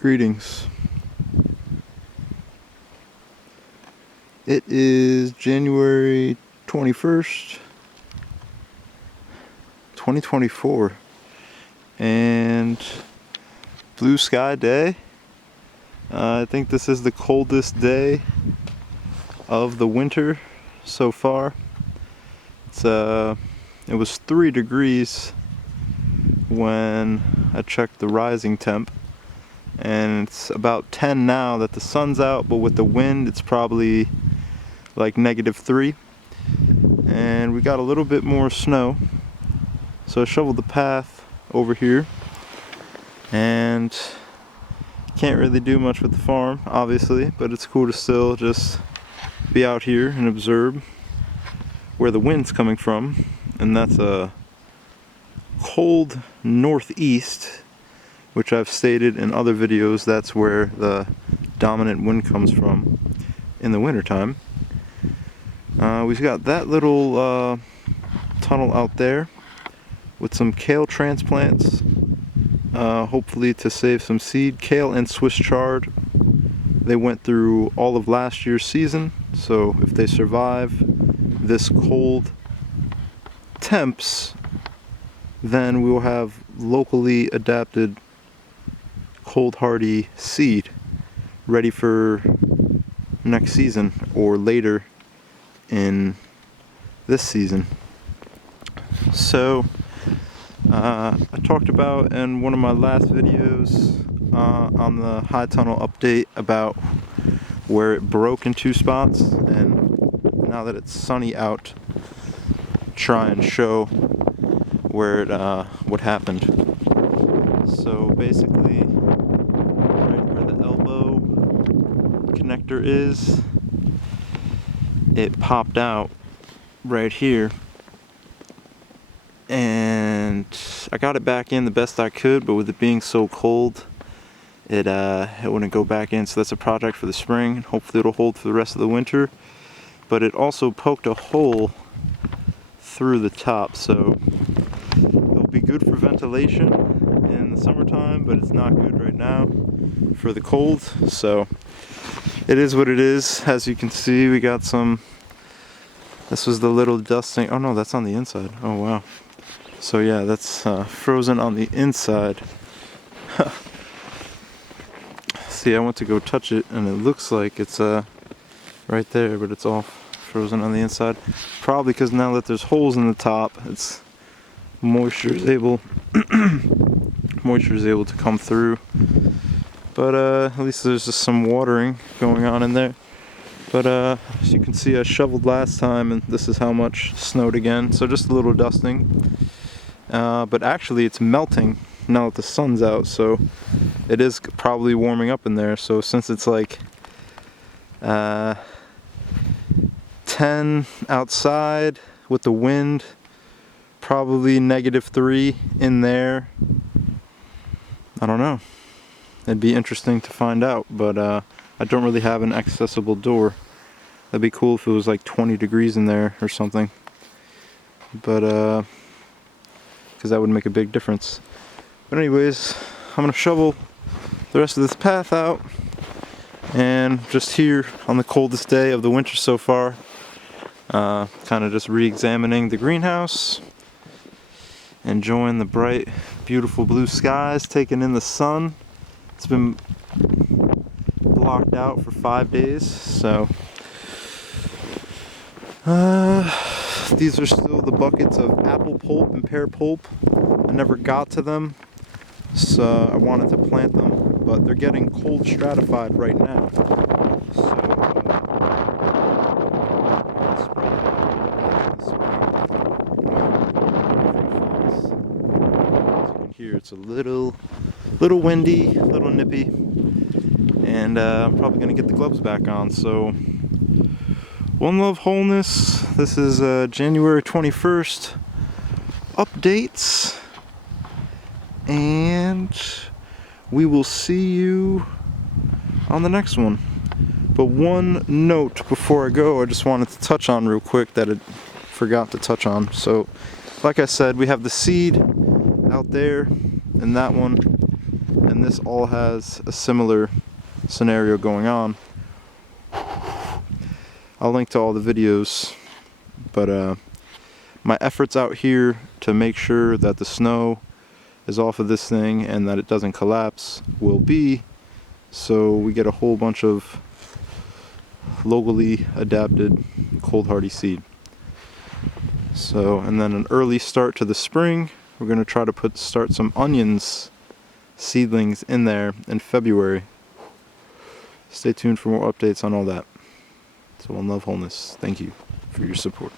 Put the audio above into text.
Greetings. It is January 21st, 2024, and blue sky day. I think this is the coldest day of the winter so far. It was 3 degrees when I checked the rising temp, and it's about 10 now that the sun's out, but with the wind it's probably like -3. And we got a little bit more snow, so I shoveled the path over here, and can't really do much with the farm obviously, but it's cool to still just be out here and observe where the wind's coming from. And that's a cold northeast, which I've stated in other videos, that's where the dominant wind comes from in the wintertime. We've got that little tunnel out there with some kale transplants, hopefully to save some seed. Kale and Swiss chard, they went through all of last year's season, so if they survive this cold temps, then we will have locally adapted cold hardy seed ready for next season or later in this season. So I talked about in one of my last videos on the high tunnel update about where it broke in 2 spots, and now that it's sunny out, try and show where it what happened. So basically, right where the elbow connector is, it popped out right here, and I got it back in the best I could, but with it being so cold, it wouldn't go back in. So that's a project for the spring. Hopefully it'll hold for the rest of the winter. But it also poked a hole through the top, so it'll be good for ventilation in the summertime, but it's not good right now for the cold. So it is what it is. As you can see, we got some, this was the little dusting. Oh no, that's on the inside. Oh wow. So yeah, that's frozen on the inside. See, I went to go touch it and it looks like it's right there, but it's all frozen on the inside. Probably because now that there's holes in the top, it's moisture is able to come through. But at least there's just some watering going on in there. But as you can see, I shoveled last time, and this is how much snowed again. So just a little dusting. But actually, it's melting now that the sun's out, so it is probably warming up in there. So since it's like 10 outside with the wind, probably -3 in there. I don't know. It'd be interesting to find out, but I don't really have an accessible door. That'd be cool if it was like 20 degrees in there or something. But because that would make a big difference. But anyways, I'm gonna shovel the rest of this path out, and just here on the coldest day of the winter so far, kind of just re-examining the greenhouse, enjoying the bright, beautiful blue skies, taking in the sun. It's been blocked out for 5 days, so these are still the buckets of apple pulp and pear pulp. I never got to them, so I wanted to plant them, but they're getting cold stratified right now. So here it's a little windy, a little nippy, and I'm probably gonna get the gloves back on. So one love, wholeness. This is January 21st updates, and we will see you on the next one. But one note before I go, I just wanted to touch on real quick that I forgot to touch on. So like I said, we have the seed out there, and that one, and this all has a similar scenario going on. I'll link to all the videos, but my efforts out here to make sure that the snow is off of this thing and that it doesn't collapse will be so we get a whole bunch of locally adapted cold hardy seed. So, and then an early start to the spring, we're going to try to start some onions seedlings in there in February. Stay tuned for more updates on all that. So, one love, wholeness. Thank you for your support.